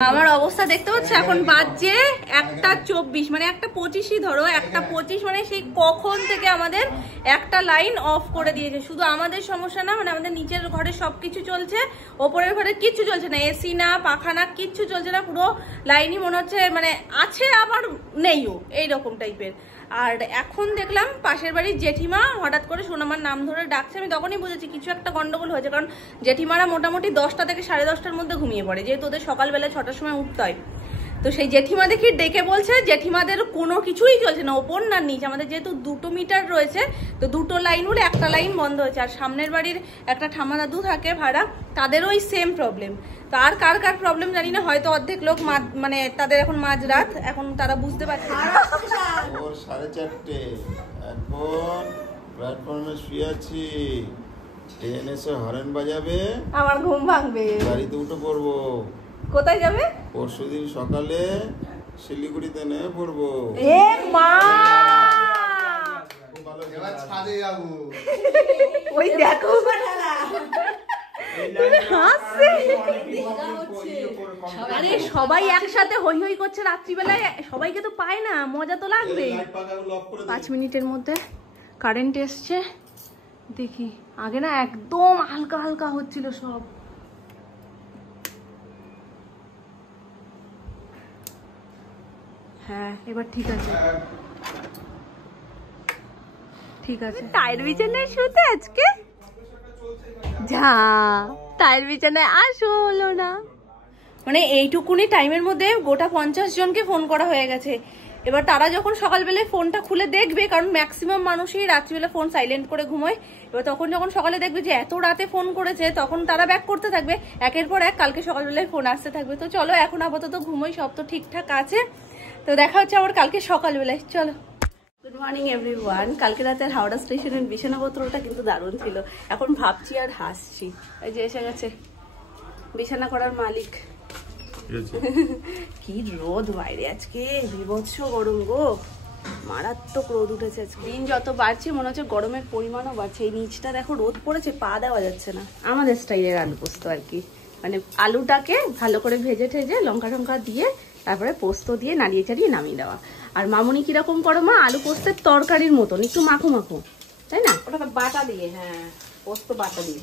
আমার অবস্থা দেখতে হচ্ছে এখন বাজে 1:24 মানে 1:25 ধরো 1:25 মানে সেই কখন থেকে আমাদের একটা লাইন অফ করে দিয়েছে। শুধু আমাদের সমস্যা না, মানে আমাদের নিচের ঘরে সবকিছু চলছে, ওপরের ঘরে কিচ্ছু চলছে না, এসি না পাখা না কিচ্ছু চলছে না, পুরো লাইনই মনে হচ্ছে মানে আছে আবার নেইও এইরকম টাইপের। আর এখন দেখলাম পাশের বাড়ির জেঠিমা হঠাৎ করে সোনামার নাম ধরে ডাকছে, আমি তখনই বুঝেছি কিছু একটা গন্ডগোল হয়েছে, কারণ জেঠিমারা মোটামুটি 10টা থেকে 10:30টার মধ্যে ঘুমিয়ে পড়ে, যেহেতু ওদের সকালবেলা 6টার সময় উঠতে হয়। তো সেই জেঠিমা দেখি ডেকে বলছে জেঠিমাদের কোনো কিছুই চলছে না, ওপর না নিচ, আমাদের যেহেতু 2 মিটার রয়েছে তো 2টো লাইন হলে একটা লাইন বন্ধ হয়েছে। আর সামনের বাড়ির একটা ঠাম্মা দাদু থাকে ভাড়া, তাদেরও ওই সেম প্রবলেম। তো আর কার কার প্রবলেম জানি না, হয়তো অর্ধেক লোক মানে তাদের এখন মাঝরাত, এখন তারা বুঝতে পারছে না। 4:30 এখন প্ল্যাটফর্মে শুয়ে আছি, ট্রেন এসে হরেন বাজাবে, আমার ঘুম ভাঙবে, গাড়িতে উঠে পড়বো। কোথায় যাবে? পরশুদিন সকালে শিলিগুড়িতে নেমে পড়বো। এ মা, এবার ছাদে যাবো। ওই দেখো আরে সবাই একসাথে হই হই করছে রাত্রিবেলায়, সবাইকে তো পায় না, মজা তো লাগবে। 5 মিনিটের মধ্যে কারেন্ট এসছে, দেখি। আগে না একদম হালকা হালকা হচ্ছিল সব। হ্যাঁ এবার ঠিক আছে, ঠিক আছে। টায়ার বিছানায় শুতে আজকে যা, টায়ার বিছানায় আসো হলো না, মানে এইটুকুনি টাইমের মধ্যে গোটা 50 জনকে ফোন করা হয়ে গেছে। এবার তারা যখন সকালবেলায় ফোনটা খুলে দেখবে, কারণ ম্যাক্সিমাম মানুষই রাত্রিবেলা ফোন সাইলেন্ট করে ঘুমোয়, এবার তখন যখন সকালে দেখবে যে এত রাতে ফোন করেছে, তখন তারা ব্যাক করতে থাকবে একের পর এক, কালকে সকালবেলায় ফোন আসতে থাকবে। তো চলো এখন আপাতত ঘুমোই, সব তো ঠিকঠাক আছে, তো দেখা হচ্ছে আবার কালকে সকালবেলায়। চলো। Good morning everyone. কালকে রাতের হাওড়া স্টেশনের বিছানাপত্রটা কিন্তু দারুণ ছিল, এখন ভাবছি আর হাসছি। এই যে এসে গেছে বিছানা করার মালিক। কি রোদ বাইরে আজকে, বিভৎস গরম গো, মারাত্মক রোদ উঠেছে আজকে। দিন যত বাড়ছে মনে হচ্ছে গরমের পরিমাণও বাড়ছে। এই নিচটা দেখো রোদ পড়েছে, পা দেওয়া যাচ্ছে না। আমাদের স্টাইলের আলু পোস্ত আর কি, মানে আলুটাকে ভালো করে ভেজে ঠেজে লঙ্কা টঙ্কা দিয়ে তারপরে পোস্ত দিয়ে নাড়িয়ে চাড়িয়ে নামিয়ে দেওয়া। আর মামুনি কিরকম করো মা? আলু পোস্তের তরকারির মতন একটু মাখো মাখো, তাই না? ওটা বাটা দিয়ে, হ্যাঁ পোস্ত বাটা দিয়ে,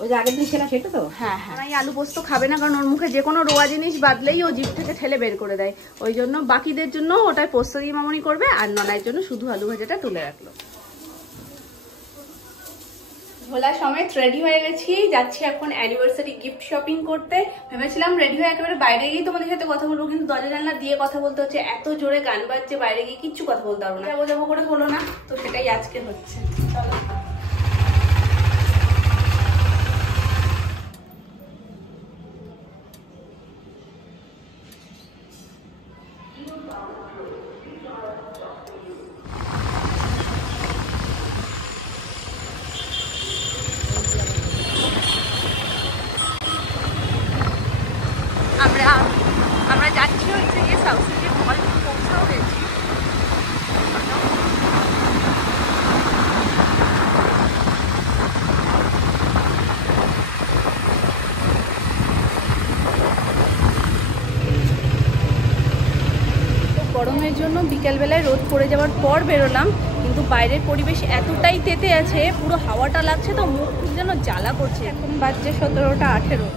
ওই যে আগের দিন ছেলে খেতে তো। হ্যাঁ হ্যাঁ, এই আলু পোস্ত খাবে না, কারণ ওর মুখে যে কোনো রোয়া জিনিস বাদলেই ও জিভ থেকে ঠেলে বের করে দেয়। ওই জন্য বাকিদের জন্য ওটাই পোস্ত দিয়ে মামুনি করবে, আর ননার জন্য শুধু আলু ভাজাটা তুলে রাখলো। ভোলা সমেত রেডি হয়ে গেছি, যাচ্ছি এখন অ্যানিভার্সারি গিফট শপিং করতে। ভেবেছিলাম রেডি হয়ে একেবারে বাইরে গিয়ে তোমাদের সাথে কথা বলবো, কিন্তু দরজা জানলা দিয়ে কথা বলতে হচ্ছে, এত জোরে গান বাজছে, বাইরে গিয়ে কিচ্ছু কথা বলতে পারবো না। যাবো যাবো করে হলো না, তো সেটাই আজকে হচ্ছে। চলো। আমরা যাচ্ছি হচ্ছে গিয়ে সাউথ সিটি মল, পৌঁছাও গেছি। গরমের জন্য বিকেলবেলায় রোদ পড়ে যাওয়ার পর বেরোলাম, কিন্তু বাইরের পরিবেশ এতটাই তেতে আছে, পুরো হাওয়াটা লাগছে তো মুখ যেন জ্বালা করছে। এখন বাজছে 17টা 18।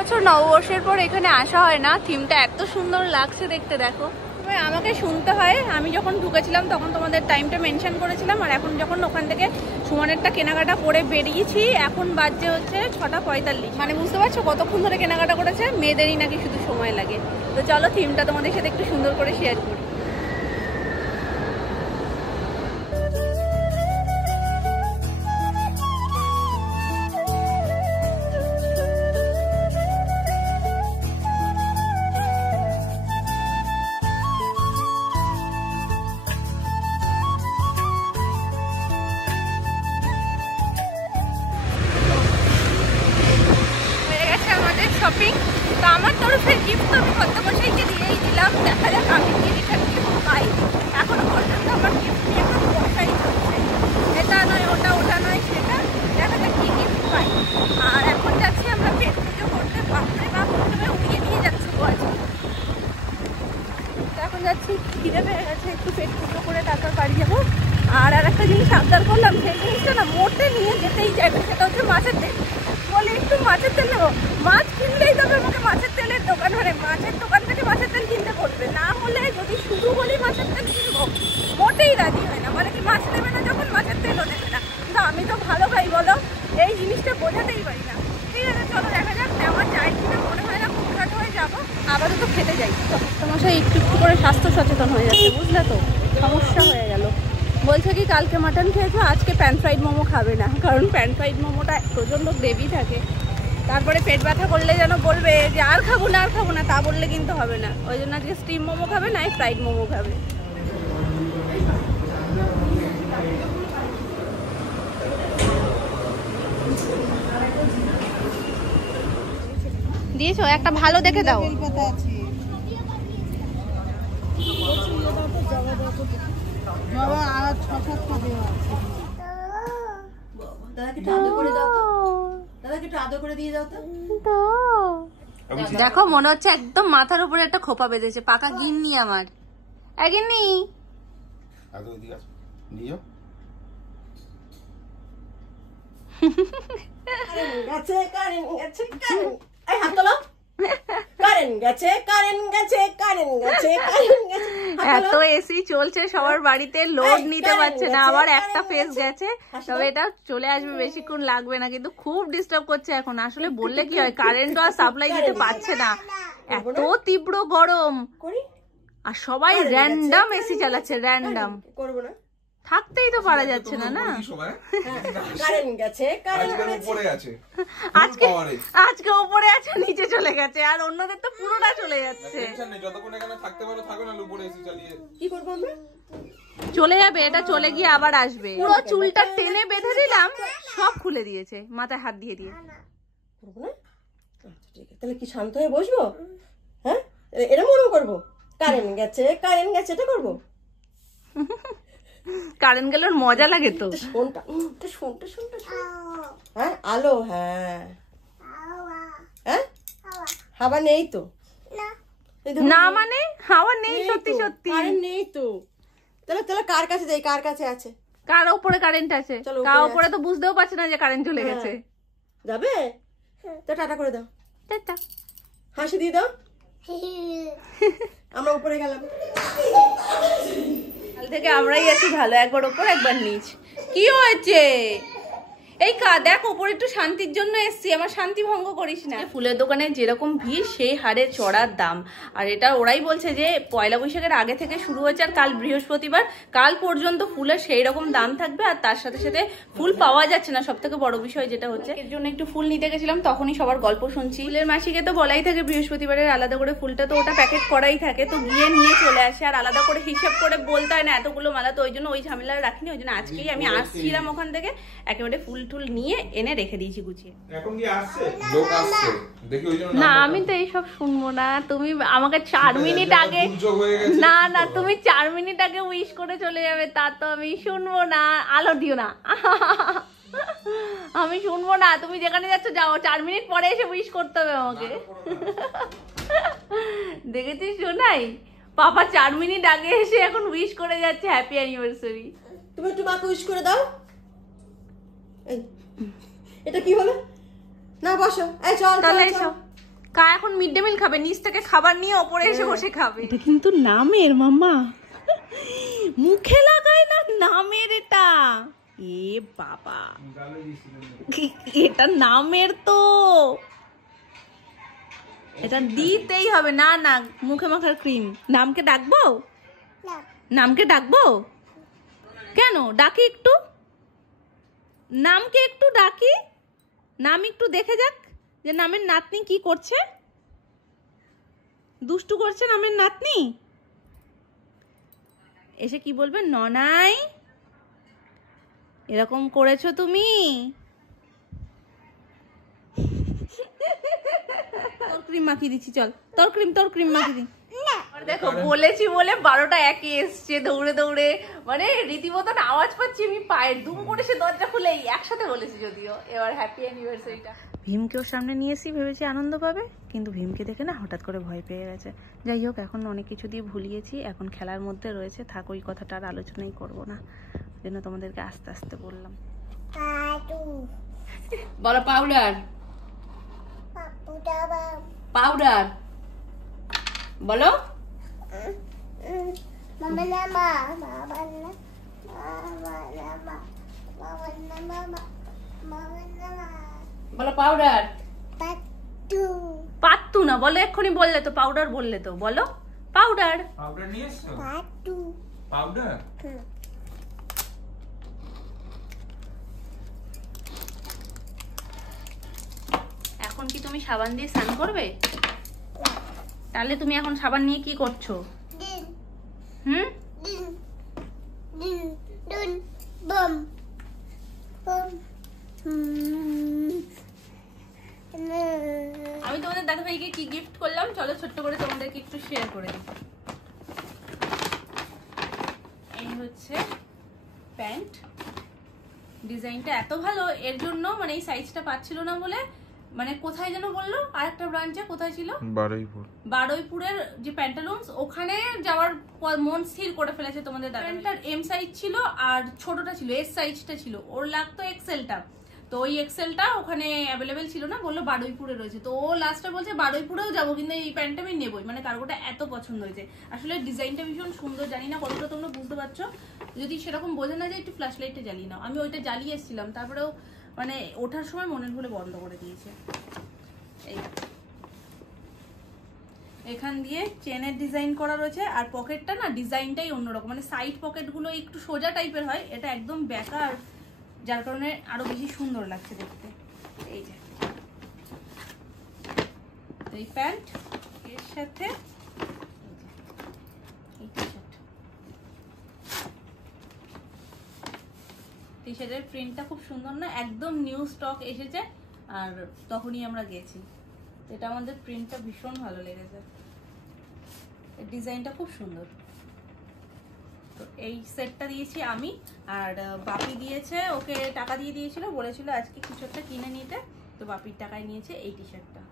বছর নববর্ষের পর এখানে আসা হয় না, থিমটা এত সুন্দর লাগছে দেখতে, দেখো। আমাকে শুনতে হয়, আমি যখন ঢুকেছিলাম তখন তোমাদের টাইমটা মেনশন করেছিলাম, আর এখন যখন ওখান থেকে সুমনেরটা কেনাকাটা করে বেরিয়েছি, এখন বাজছে হচ্ছে 6:45। মানে বুঝতে পারছো কতক্ষণ ধরে কেনাকাটা করেছে। মেয়েদেরই নাকি শুধু সময় লাগে। তো চলো থিমটা তোমাদের সাথে একটু সুন্দর করে শেয়ার করি। শপিং, তো আমার তরফের গিফট তো আমি কত বছরকে দিয়েই দিলাম, দেখা যাক আমি কি দিতে খিদে পেয়ে গেছে, একটু পেট ফুটো করে তারপর বাড়ি যাবো। আর একটা জিনিস আবদার করলাম, সেই জিনিসটা না মোটে নিয়ে যেতেই চাইবে, সেটা হচ্ছে মাছের তেল। বলে একটু মাছের তেল নেবো, মাছ কিনলেই তবে আমাকে মাছের তেলের দোকান, মানে মাছের দোকান থেকে মাছের তেল কিনতে করবে, না হলে যদি শুধু বলি মাছের তেল কিনবো মোটেই রাজি হয় না। মানে কি মাছ নেবে না যখন মাছের তেলও নেবে না। কিন্তু আমি তো ভালো খাই বলো, এই জিনিসটা বোঝাতেই পারি না। ঠিক আছে চলো দেখা যাক, নেওয়া যায় কিনা মনে হয় না, ফুটঘাট হয়ে যাবো। আপাতত খেতে যাই। সমস্যা একটু একটু করে স্বাস্থ্য সচেতন হয়ে যাচ্ছে, বুঝলে তো, সমস্যা হয়ে গেল। বলছে কি কালকে মাটন খেয়েছো, আজকে প্যান ফ্রাইড মোমো খাবে না, কারণ প্যান ফ্রাইড মোমোটা প্রচণ্ড গ্রেভি থাকে। তারপরে পেট ব্যথা করলে যেন বলবে যে আর খাবো না আর খাবো না, তা বললে কিন্তু হবে না। ওই জন্য আজকে স্টিম মোমো খাবে না, ফ্রাইড মোমো খাবে। দিয়েছো একটা ভালো দেখে দাও। দেখো মনে হচ্ছে একদম মাথার উপরে একটা খোপা বেঁধেছে, পাকা গিন্নি আমার। গিন্নি এত এসি চলছে সবার বাড়িতে, লোড নিতে পারছে না, আবার একটা ফেজ গেছে, তবে এটা চলে আসবে, বেশিক্ষণ লাগবে না। কিন্তু খুব ডিস্টার্ব করছে এখন, আসলে বললে কি হয়, কারেন্টও আর সাপ্লাই দিতে পারছে না, এত তীব্র গরম। আর সবাই র্যান্ডাম এসি চালাচ্ছে, র্যান্ডাম। করবো না, থাকতেই তো পারা যাচ্ছে না। না আজকে উপরে আছে, নিচে চলে গেছে, আর অন্যদের তো পুরোটা চলে যাচ্ছে। চলে যাবে, এটা চলে গিয়ে আবার আসবে। পুরো চুলটা টেনে বেঁধে দিলাম, সব খুলে দিয়েছে, মাথায় হাত দিয়ে দিয়ে। তাহলে কি শান্ত হয়ে বসবো? হ্যাঁ এরকম মনে করবো কারেন্ট গেছে এটা করবো? কারেন্ট গেলে মজা লাগে তো। হ্যাঁ আলো, হ্যাঁ হ্যাঁ হাওয়া নেই তো, না মানে হাওয়া নেই, সত্যি সত্যি কারেন্ট নেই তো। তাহলে তাহলে কার কাছে যাই, কার কাছে আছে? কার উপরে কারেন্ট আছে? কার উপরে তো বুঝতেও পারছে না যে কারেন্ট চলে গেছে। যাবে তো টাটা করে দাও, টাটা হাসি দিয়ে দাও, আমরা উপরে গেলাম। কাল থেকে আমরাই আছি ভালো, একবার ওপর একবার নিচ। কি হয়েছে? এই দেখ ওপরে একটু শান্তির জন্য এসছি, আমার শান্তি ভঙ্গ করিস না। ফুলের দোকানে যেরকম ভিড় সেই হারে চড়ার দাম। আর এটা ওরাই বলছে যে পয়লা বৈশাখের আগে থেকে শুরু হয়েছে, আর কাল বৃহস্পতিবার, কাল পর্যন্ত ফুলের সেই রকম দাম থাকবে। আর তার সাথে সাথে ফুল পাওয়া যাচ্ছে না, সব থেকে বড় বিষয় যেটা হচ্ছে। এর জন্য একটু ফুল নিতে গেছিলাম, তখনই সবার গল্প শুনছি। ফুলের মাসিকে তো বলাই থাকে বৃহস্পতিবারের আলাদা করে ফুলটা তো ওটা প্যাকেট করাই থাকে, তো গিয়ে নিয়ে চলে আসে, আর আলাদা করে হিসেব করে বলতে হয় না এতগুলো মালা, তো ওই জন্য ওই ঝামেলা রাখিনি। ওই জন্য আজকেই আমি আসছিলাম ওখান থেকে, একেবারে ফুল টুল নিয়ে এনে রেখে দিয়েছি গুছিয়ে। এখন কি আসছে? লোক আসছে দেখি, ওই জন্য না আমি তো এইসব শুনবো না। তুমি আমাকে 4 মিনিট আগে, না না তুমি 4 মিনিট আগে উইশ করে চলে যাবে, তা তো আমি শুনবো না। আলো দিও না, আমি শুনবো না। তুমি যেখানে যাচ্ছ যাও, 4 মিনিট পরে এসে উইশ করতে হবে আমাকে। দেখেছিস শোনাই, পাপা 4 মিনিট আগে এসে এখন উইশ করে যাচ্ছে হ্যাপি অ্যানিভার্সারি। তুমি একটু মাকে উইশ করে দাও। এটা কি হলো? না বসো, এই চল তাহলে এসো। এখন মিড ডে মিল খাবে, নিচ থেকে খাবার নিয়ে ওপরে এসে বসে খাবে। এটা কিন্তু নামের মাম্মা, মুখে লাগায় না, নামের এটা। এ বাবা, এটা নামের তো, এটা দিতেই হবে। না না মুখে মাখার ক্রিম। নামকে ডাকবো? নামকে ডাকবো কেন? ডাকি একটু, নামকে একটু ডাকি, নাম একটু দেখে যাক যে নামের নাতনি কি করছে। দুষ্টু করছে নামের নাতনি, এসে কি বলবে? ননাই এরকম করেছো তুমি। তোর ক্রিম মাখিয়ে দিচ্ছি, চল তোর ক্রিম মাখিয়ে দি। দেখো বলেছি বলে 12টা একে এসছে দৌড়ে দৌড়ে, মানে রীতিমতন আওয়াজ পাচ্ছি আমি পায়ের, দুম করে সে দরজা খুলেই একসাথে বলেছি। যদিও এবার হ্যাপি অ্যানিভার্সারিটা ভীমকে ওর সামনে নিয়ে এসেছি, ভেবেছি আনন্দ পাবে, কিন্তু ভীমকে দেখে না হঠাৎ করে ভয় পেয়ে গেছে। যাই হোক, এখন অনেক কিছু দিয়ে ভুলিয়েছি, এখন খেলার মধ্যে রয়েছে, থাক ওই কথাটা আর আলোচনাই করবো না, ওই জন্য তোমাদেরকে আস্তে আস্তে বললাম। বলো পাউডার, পাউডার বলো। বলো পাউডার। পাত্তু না, বলো এক্ষুনি বললে তো, পাউডার বললে তো, বলো পাউডার। পাউডার নিয়ে এসছো? পাউডার? এখন কি তুমি সাবান দিয়ে স্নান করবে? তাহলে তুমি এখন সাবান নিয়ে কি করছো? হুম, আমি তোমাদের দাদা ভাইকে কি গিফট করলাম চলো ছোট্ট করে তোমাদেরকে একটু শেয়ার করে দিই। এই হচ্ছে প্যান্ট, ডিজাইনটা এত ভালো, এর জন্য মানে এই সাইজটা পাচ্ছিল না বলে, মানে কোথায় যেন বললো আরেকটা ব্রাঞ্চে, কোথায় ছিল, বারুইপুরের যে প্যান্টালুন্স, ওখানে যাওয়ার মন স্থির করে ফেলেছে তোমাদের দাদা। প্যান্টটার এম সাইজ ছিল আর ছোটটা ছিল, এস সাইজটা ছিল, ওর লাগতো এক্সেলটা, তো ওই এক্সেলটা ওখানে অ্যাভেলেবেল ছিল না, বললো বারুইপুরে রয়েছে, তো ও লাস্টে বলছে বারুইপুরেও যাবো কিন্তু এই প্যান্টটা আমি নেবই, মানে কার্গোটা এত পছন্দ হয়েছে। আসলে ডিজাইনটা ভীষণ সুন্দর, জানি না কতটা তোমরা বুঝতে পারছো, যদি সেরকম বোঝা না যায় একটু ফ্ল্যাশ লাইটটা জ্বালিয়ে নাও। আমি ওইটা জ্বালিয়ে এসেছিলাম, তারপরেও মানে ওঠার সময় মনের ভুলে বন্ধ করে দিয়েছে। এই এখান দিয়ে চেনের ডিজাইন করা রয়েছে, আর পকেটটা না ডিজাইনটাই অন্যরকম, মানে সাইড পকেটগুলো একটু সোজা টাইপের হয়, এটা একদম বেকার, যার কারণে আরো বেশি সুন্দর লাগছে দেখতে। এই যে এই প্যান্ট, এর সাথে এই টি-শার্ট, টি-শার্টের প্রিন্টটা খুব সুন্দর না, একদম নিউ স্টক এসেছে, আর তখনই আমরা গেছি, এটা আমাদের প্রিন্টটা ভীষণ ভালো লেগেছে, এর ডিজাইনটা খুব সুন্দর। তো এই সেটটা দিয়েছি আমি, আর বাপি দিয়েছে, ওকে টাকা দিয়ে দিয়েছিল, বলেছিল আজকে কিছু একটা কিনে নিতে, তো বাপির টাকায় নিয়েছে এই টি শার্টটা।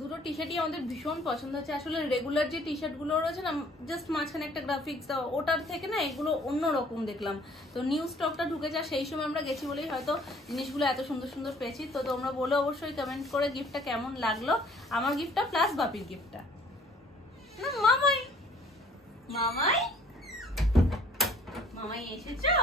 দুটো টি শার্টই আমাদের ভীষণ পছন্দ হচ্ছে। আসলে রেগুলার যে টি শার্ট গুলো রয়েছে না, জাস্ট মাঝখানে একটা গ্রাফিক্স দাও, ওটার থেকে না এগুলো অন্যরকম দেখলাম, তো নিউ স্টকটা ঢুকে যা, সেই সময় আমরা গেছি বলেই হয়তো জিনিসগুলো এত সুন্দর সুন্দর পেয়েছি। তো তোমরা বলো অবশ্যই কমেন্ট করে গিফটটা কেমন লাগলো, আমার গিফটটা প্লাস বাপির গিফটটা। না মামাই, মামাই, মামাই এসেছো?